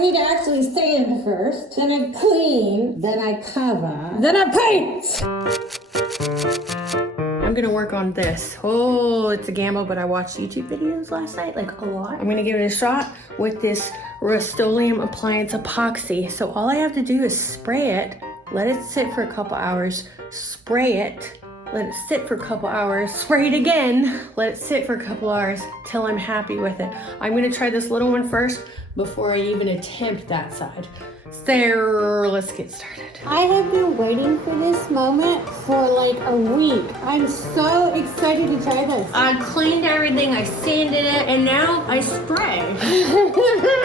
need to actually sand first, then I clean, then I cover, then I paint. I'm gonna work on this. Oh, it's a gamble, but I watched YouTube videos last night, like a lot. I'm gonna give it a shot with this Rust-Oleum Appliance Epoxy. So all I have to do is spray it, let it sit for a couple hours, spray it, let it sit for a couple hours, spray it again, let it sit for a couple hours till I'm happy with it. I'm gonna try this little one first before I even attempt that side. So let's get started. I have been waiting for this moment for like a week. I'm so excited to try this. I cleaned everything, I sanded it, and now I spray. Here we go.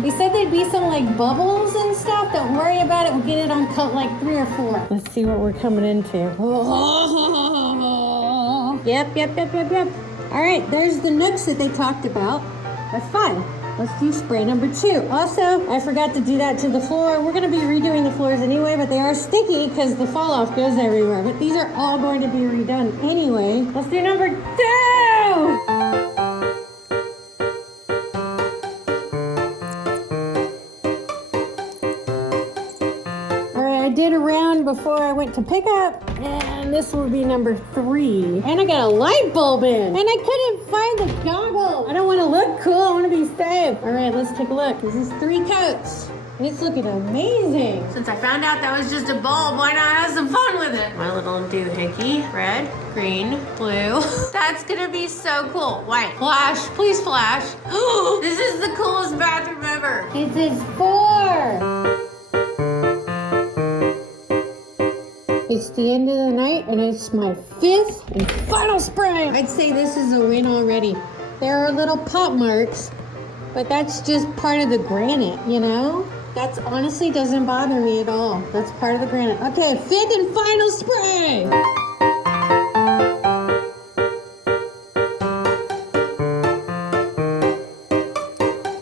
They said there'd be some like bubbles and stuff. Don't worry about it. We'll get it on cut like 3 or 4. Let's see what we're coming into. Yep. All right, there's the nooks that they talked about. That's fine. Let's do spray number 2. Also, I forgot to do that to the floor. We're gonna be redoing the floors anyway, but they are sticky because the fall off goes everywhere. But these are all going to be redone anyway. Let's do number 2. I did a round before I went to pick up, and this will be number 3. And I got a light bulb in, and I couldn't find the goggle. I don't want to look cool, I want to be safe. All right, let's take a look. This is 3 coats. It's looking amazing. Since I found out that was just a bulb, why not have some fun with it? My little doohickey, red, green, blue. That's gonna be so cool. White, flash, please flash. This is the coolest bathroom ever. It is 4. It's the end of the night, and it's my 5th and final spray. I'd say this is a win already. There are little pop marks, but that's just part of the granite, you know? That's honestly doesn't bother me at all. That's part of the granite. Okay, 5th and final spray.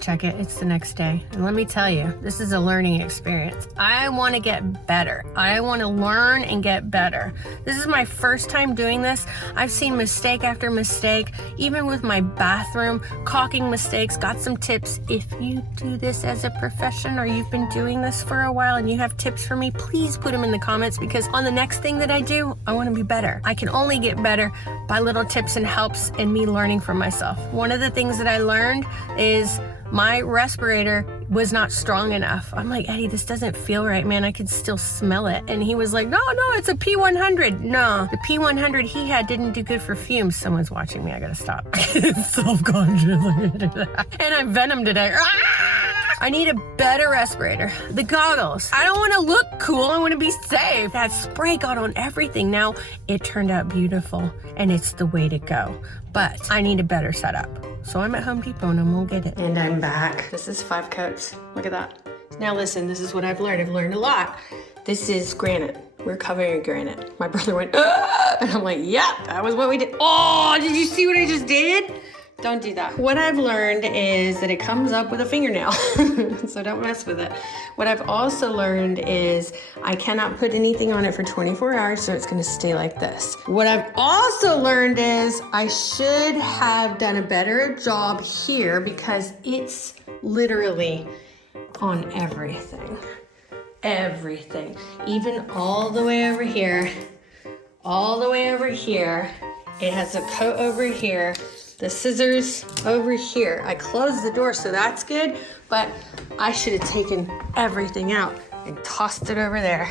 Check it, it's the next day. And let me tell you, this is a learning experience. I want to get better. I want to learn and get better. This is my first time doing this. I've seen mistake after mistake, even with my bathroom, caulking mistakes, got some tips. If you do this as a profession or you've been doing this for a while and you have tips for me, please put them in the comments, because on the next thing that I do, I want to be better. I can only get better by little tips and helps and me learning from myself. One of the things that I learned is my respirator was not strong enough. I'm like, Eddie, this doesn't feel right, man. I could still smell it. And he was like, no, it's a P100. No, the P100 he had didn't do good for fumes. Someone's watching me. I gotta stop. It's self-conscious. And I'm Venom today. I need a better respirator. The goggles. I don't want to look cool. I want to be safe. That spray got on everything. Now, it turned out beautiful, and it's the way to go. But I need a better setup. So I'm at Home Depot, and I'm gonna get it. And I'm back. This is 5 coats. Look at that. Now listen, this is what I've learned. I've learned a lot. This is granite. We're covering granite. My brother went, ah! And I'm like, yeah, that was what we did. Oh, did you see what I just did? Don't do that. What I've learned is that it comes up with a fingernail, so don't mess with it. What I've also learned is I cannot put anything on it for 24 hours, so it's gonna stay like this. What I've also learned is I should have done a better job here because it's literally on everything. Everything. Even all the way over here, all the way over here. It has a coat over here. The scissors over here. I closed the door, so that's good, but I should have taken everything out and tossed it over there.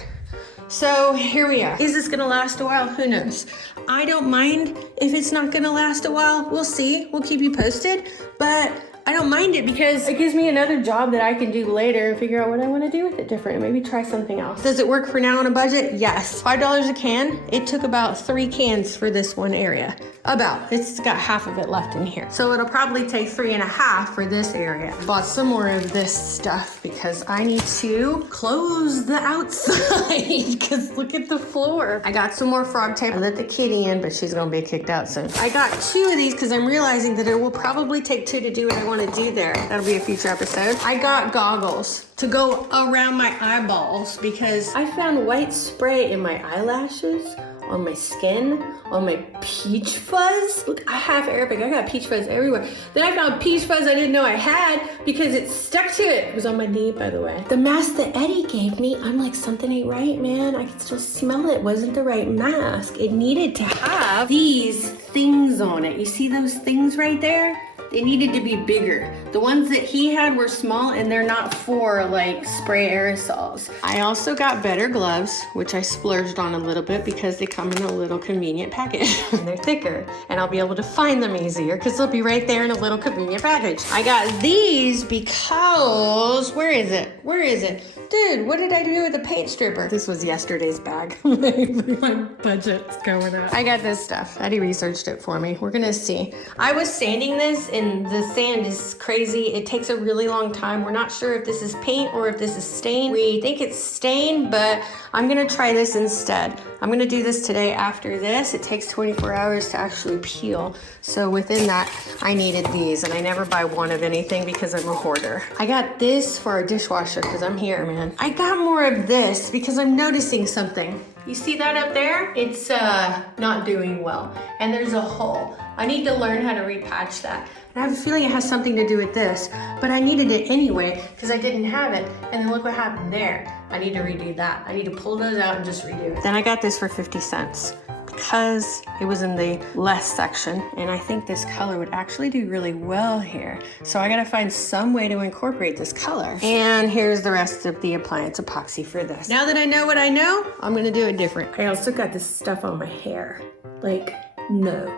So here we are. Is this gonna last a while? Who knows? I don't mind if it's not gonna last a while. We'll see, we'll keep you posted, but I don't mind it because it gives me another job that I can do later and figure out what I want to do with it different. Maybe try something else. Does it work for now on a budget? Yes. $5 a can. It took about 3 cans for this one area. About. It's got half of it left in here. So it'll probably take 3.5 for this area. Bought some more of this stuff because I need to close the outside because look at the floor. I got some more frog tape. I let the kitty in, but she's gonna be kicked out soon. I got 2 of these because I'm realizing that it will probably take 2 to do what I want to do there. That'll be a future episode. I got goggles to go around my eyeballs because I found white spray in my eyelashes, on my skin, on my peach fuzz. Look, I have Arabic. I got peach fuzz everywhere. Then I found peach fuzz I didn't know I had because it stuck to it. It was on my knee, by the way. The mask that Eddie gave me, I'm like, something ain't right, man. I can still smell it. It wasn't the right mask. It needed to have these things on it. You see those things right there? They needed to be bigger. The ones that he had were small and they're not for like spray aerosols. I also got better gloves, which I splurged on a little bit because they come in a little convenient package. And they're thicker and I'll be able to find them easier because they'll be right there in a little convenient package. I got these because, where is it? Where is it? Dude, what did I do with the paint stripper? This was yesterday's bag. My budget's going up. I got this stuff. Eddie researched it for me. We're gonna see. I was sanding this and the sand is crazy. It takes a really long time. We're not sure if this is paint or if this is stain. We think it's stain, but I'm gonna try this instead. I'm gonna do this today after this. It takes 24 hours to actually peel. So within that, I needed these and I never buy one of anything because I'm a hoarder. I got this for our dishwasher because I'm here, man. I got more of this because I'm noticing something. You see that up there? It's not doing well. And there's a hole. I need to learn how to repatch that. And I have a feeling it has something to do with this, but I needed it anyway because I didn't have it. And then look what happened there. I need to redo that. I need to pull those out and just redo it. Then I got this for 50 cents. Because it was in the less section, and I think this color would actually do really well here. So I gotta find some way to incorporate this color. And here's the rest of the appliance epoxy for this. Now that I know what I know, I'm gonna do it different. I also got this stuff on my hair. Like, no.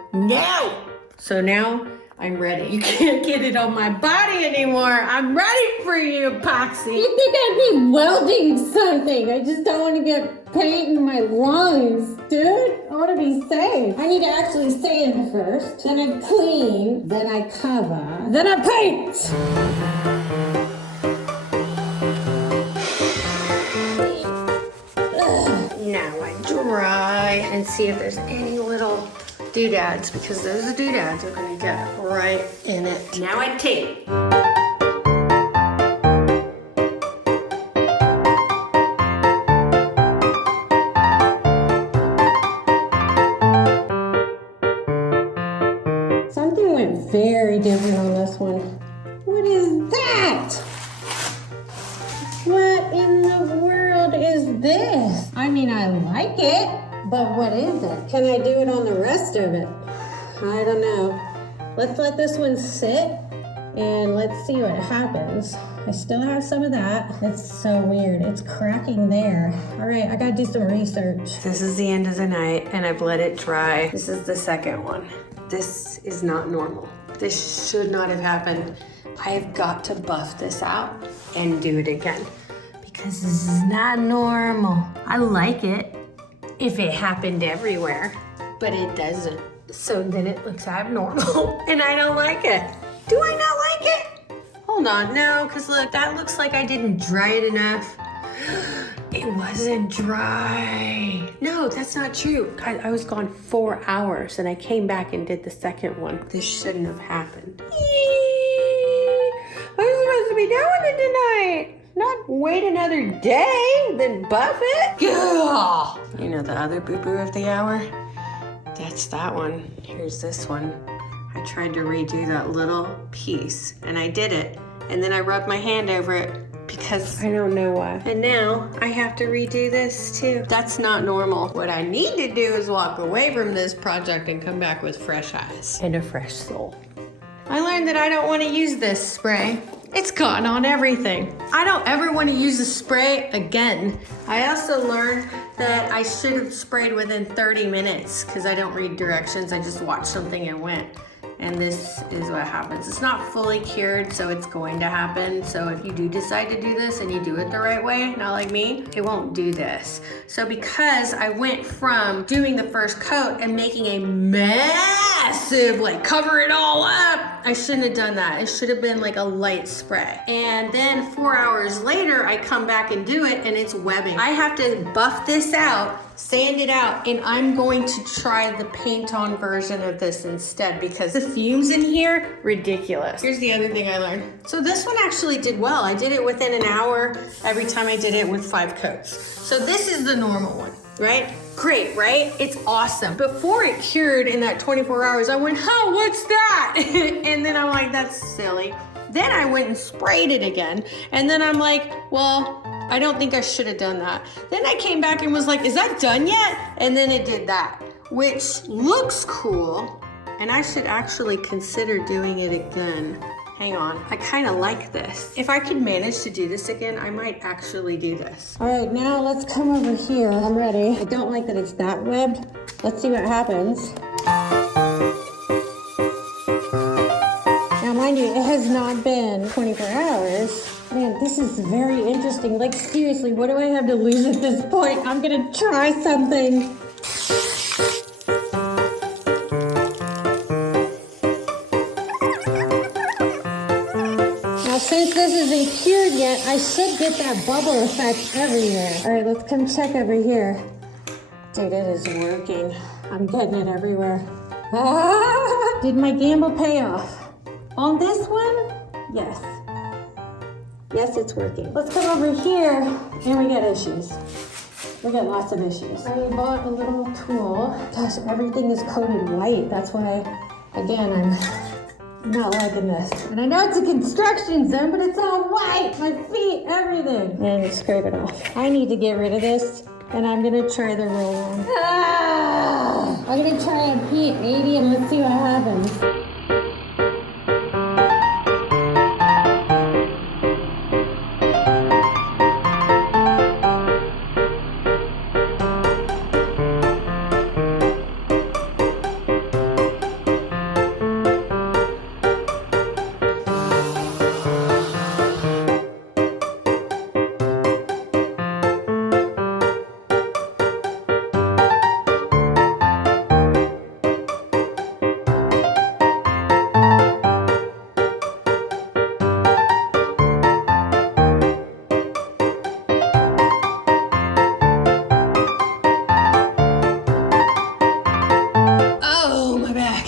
So now I'm ready. You can't get it on my body anymore. I'm ready for you, epoxy. You think I'd be welding something? I just don't want to get paint in my lungs, dude. I want to be safe. I need to actually sand first, then I clean, then I cover, then I paint. Now I dry and see if there's any little doodads, because those doodads are gonna get right in it. Now I tape. Something went very different on this one. What is that? What in the world is this? I mean, I like it. But what is it? Can I do it on the rest of it? I don't know. Let's let this one sit and let's see what happens. I still have some of that. It's so weird. It's cracking there. All right, I gotta do some research. This is the end of the night and I've let it dry. This is the second one. This is not normal. This should not have happened. I have got to buff this out and do it again because this is not normal. I like it if it happened everywhere, but it doesn't. So then it looks abnormal and I don't like it. Do I not like it? Hold on, no, because look, that looks like I didn't dry it enough. It wasn't dry. No, that's not true. I was gone 4 hours and I came back and did the second one. This shouldn't have happened. I was supposed to be done with it tonight. Not wait another day, then buff it. Yeah. You know the other boo-boo of the hour? That's that one. Here's this one. I tried to redo that little piece and I did it. And then I rubbed my hand over it because I don't know why. And now I have to redo this too. That's not normal. What I need to do is walk away from this project and come back with fresh eyes and a fresh soul. I learned that I don't want to use this spray. It's gotten on everything. I don't ever want to use the spray again. I also learned that I should have sprayed within 30 minutes because I don't read directions. I just watched something and went. And this is what happens. It's not fully cured, so it's going to happen. So if you do decide to do this and you do it the right way, not like me, it won't do this. So because I went from doing the first coat and making a massive, like cover it all up, I shouldn't have done that. It should have been like a light spray. And then 4 hours later, I come back and do it and it's webbing. I have to buff this out sand it out, and I'm going to try the paint-on version of this instead because the fumes in here, ridiculous. Here's the other thing I learned. So this one actually did well. I did it within an hour every time I did it with 5 coats. So this is the normal one, right? Great, right? It's awesome. Before it cured in that 24 hours, I went, oh, what's that? And then I'm like, that's silly. Then I went and sprayed it again. And then I'm like, well, I don't think I should have done that. Then I came back and was like, is that done yet? And then it did that, which looks cool. And I should actually consider doing it again. Hang on, I kind of like this. If I could manage to do this again, I might actually do this. All right, now let's come over here. I'm ready. I don't like that it's that webbed. Let's see what happens. Now, mind you, it has not been 24 hours. Man, this is very interesting. Like, seriously, what do I have to lose at this point? I'm gonna try something. Now, since this isn't cured yet, I should get that bubble effect everywhere. All right, let's come check over here. Dude, it is working. I'm getting it everywhere. Ah! Did my gamble pay off? On this one, yes. Yes, it's working. Let's come over here, and we got issues. We got lots of issues. I bought a little tool. Gosh, everything is coated white. That's why, again, I'm not liking this. And I know it's a construction zone, but it's all white. My feet, everything. And scrape it off. I need to get rid of this, and I'm gonna try the roll on. Ah! I'm gonna try a P80 and let's see what happens.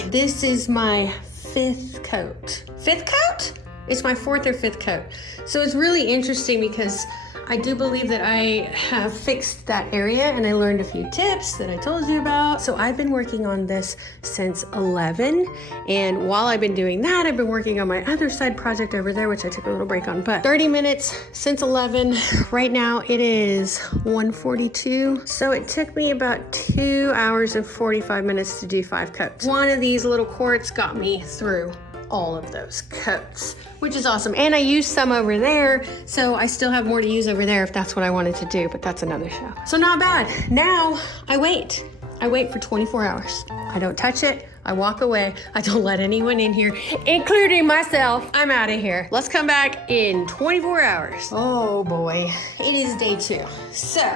This is my 5th coat. 5th coat? It's my 4th or 5th coat. So it's really interesting because I do believe that I have fixed that area and I learned a few tips that I told you about. So I've been working on this since 11. And while I've been doing that, I've been working on my other side project over there, which I took a little break on. But 30 minutes since 11. Right now it is 1:42. So it took me about 2 hours and 45 minutes to do 5 coats. One of these little quarts got me through all of those coats, which is awesome. And I used some over there, so I still have more to use over there if that's what I wanted to do, but that's another show. So not bad. Now I wait. I wait for 24 hours. I don't touch it. I walk away. I don't let anyone in here, including myself. I'm out of here. Let's come back in 24 hours. Oh boy, it is day 2. So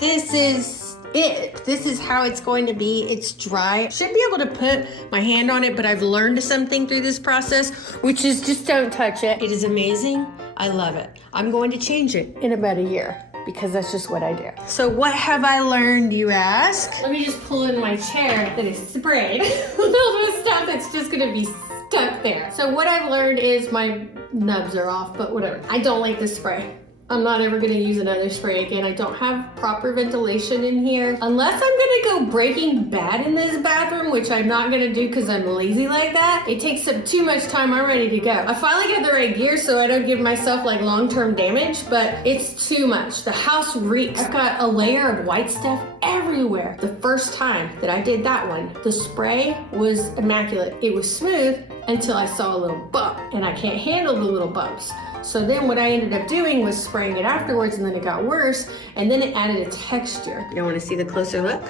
this is it. This is how it's going to be. It's dry. Should be able to put my hand on it, but I've learned something through this process, which is just don't touch it. It is amazing. I love it. I'm going to change it in about a year because that's just what I do. So what have I learned, you ask? Let me just pull in my chair that is sprayed filled with stuff that's just gonna be stuck there. So what I've learned is my nubs are off, but whatever. I don't like this spray. I'm not ever gonna use another spray again. I don't have proper ventilation in here. Unless I'm gonna go Breaking Bad in this bathroom, which I'm not gonna do because I'm lazy like that. It takes up too much time. I'm ready to go. I finally got the right gear so I don't give myself like long-term damage, but it's too much. The house reeks. I've got a layer of white stuff everywhere. The first time that I did that one, the spray was immaculate. It was smooth until I saw a little bump, and I can't handle the little bumps. So then what I ended up doing was spraying it afterwards, and then it got worse, and then it added a texture. You don't want to see the closer look?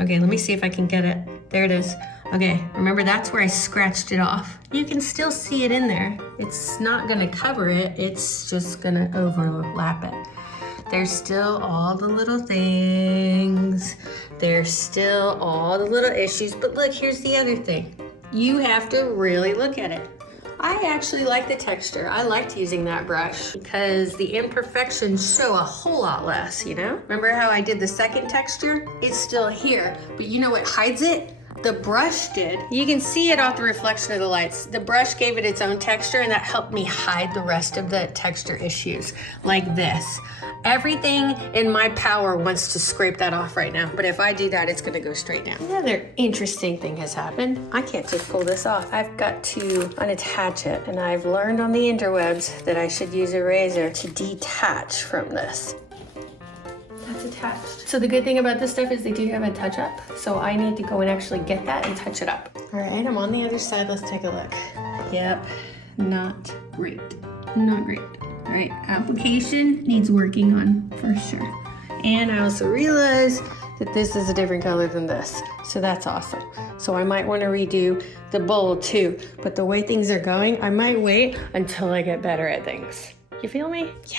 Okay, let me see if I can get it. There it is. Okay, remember that's where I scratched it off. You can still see it in there. It's not gonna cover it, it's just gonna overlap it. There's still all the little things. There's still all the little issues, but look, here's the other thing. You have to really look at it. I actually like the texture. I liked using that brush because the imperfections show a whole lot less, you know? Remember how I did the second texture? It's still here, but you know what hides it? The brush did. You can see it off the reflection of the lights. The brush gave it its own texture and that helped me hide the rest of the texture issues, like this. Everything in my power wants to scrape that off right now, but if I do that, it's gonna go straight down. Another interesting thing has happened. I can't just pull this off. I've got to unattach it, and I've learned on the interwebs that I should use a razor to detach from this. That's attached. So the good thing about this stuff is they do have a touch up, so I need to go and actually get that and touch it up. All right, I'm on the other side. Let's take a look. Yep, not great. Not great. All right, application needs working on for sure. And I also realized that this is a different color than this, so that's awesome. So I might want to redo the bowl too, but the way things are going, I might wait until I get better at things. You feel me? Yeah.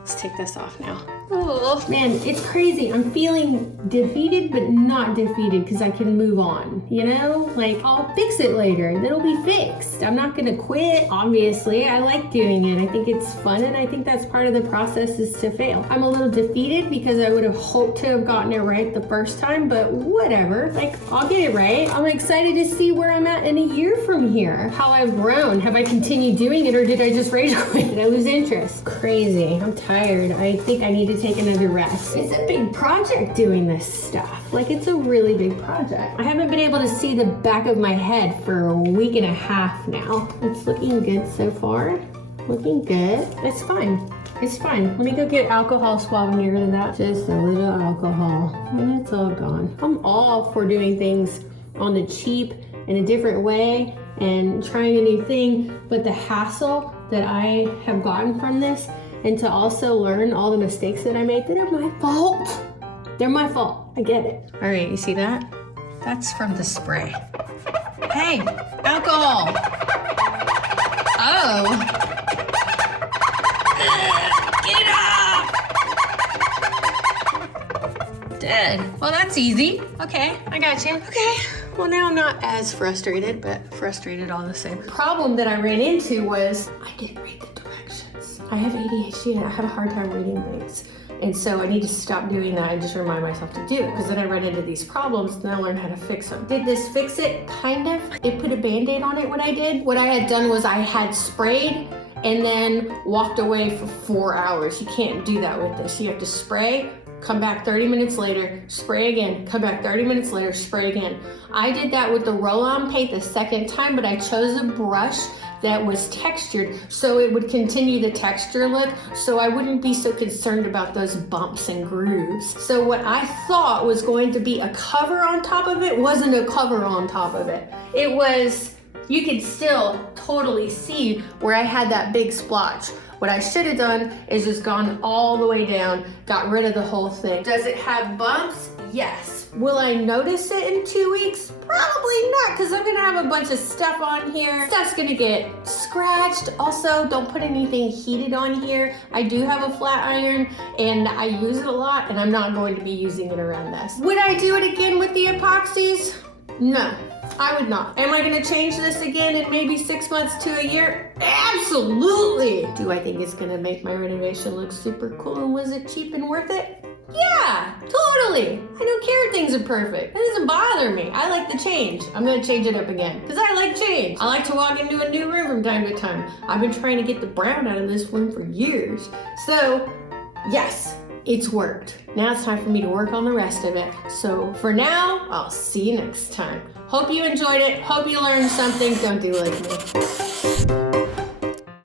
Let's take this off now. Oh man, it's crazy. I'm feeling defeated, but not defeated because I can move on, you know? Like, I'll fix it later and it'll be fixed. I'm not gonna quit, obviously. I like doing it. I think it's fun, and I think that's part of the process is to fail. I'm a little defeated because I would have hoped to have gotten it right the first time, but whatever. Like, I'll get it right. I'm excited to see where I'm at in a year from here. How I've grown. Have I continued doing it, or did I just rage quit? Did I lose interest? Crazy. I'm tired. I think I need to take another rest. It's a big project doing this stuff. Like, it's a really big project. I haven't been able to see the back of my head for a week and a half now. It's looking good so far. Looking good. It's fine. It's fine. Let me go get alcohol swab and get rid of that. Just a little alcohol and it's all gone. I'm all for doing things on the cheap in a different way and trying a new thing, but the hassle that I have gotten from this, and to also learn all the mistakes that I made that are my fault. They're my fault. I get it. All right, you see that? That's from the spray. Hey, alcohol. Oh. Get off! Dead. Well, that's easy. Okay, I got you. Okay. Well, now I'm not as frustrated, but frustrated all the same. The problem that I ran into was I didn't read the directions. I have ADHD and I have a hard time reading things. And so I need to stop doing that and just remind myself to do it, because then I run into these problems and I learn how to fix them. Did this fix it? Kind of. It put a Band-Aid on it, what I did. What I had done was I had sprayed and then walked away for 4 hours. You can't do that with this. You have to spray, come back 30 minutes later, spray again, come back 30 minutes later, spray again. I did that with the roll-on paint the second time, but I chose a brush that was textured so it would continue the texture look, so I wouldn't be so concerned about those bumps and grooves. So what I thought was going to be a cover on top of it wasn't a cover on top of it. It was, you could still totally see where I had that big splotch. What I should have done is just gone all the way down, got rid of the whole thing. Does it have bumps? Yes. Will I notice it in 2 weeks? Probably not, because I'm gonna have a bunch of stuff on here. Stuff's gonna get scratched. Also, don't put anything heated on here. I do have a flat iron and I use it a lot, and I'm not going to be using it around this. Would I do it again with the epoxies? No. I would not. Am I gonna change this again in maybe 6 months to a year? Absolutely! Do I think it's gonna make my renovation look super cool, and was it cheap and worth it? Yeah, totally. I don't care if things are perfect. It doesn't bother me. I like the change. I'm gonna change it up again because I like change. I like to walk into a new room from time to time. I've been trying to get the brown out of this room for years. So, yes, it's worked. Now it's time for me to work on the rest of it. So for now, I'll see you next time. Hope you enjoyed it. Hope you learned something. Don't do like me.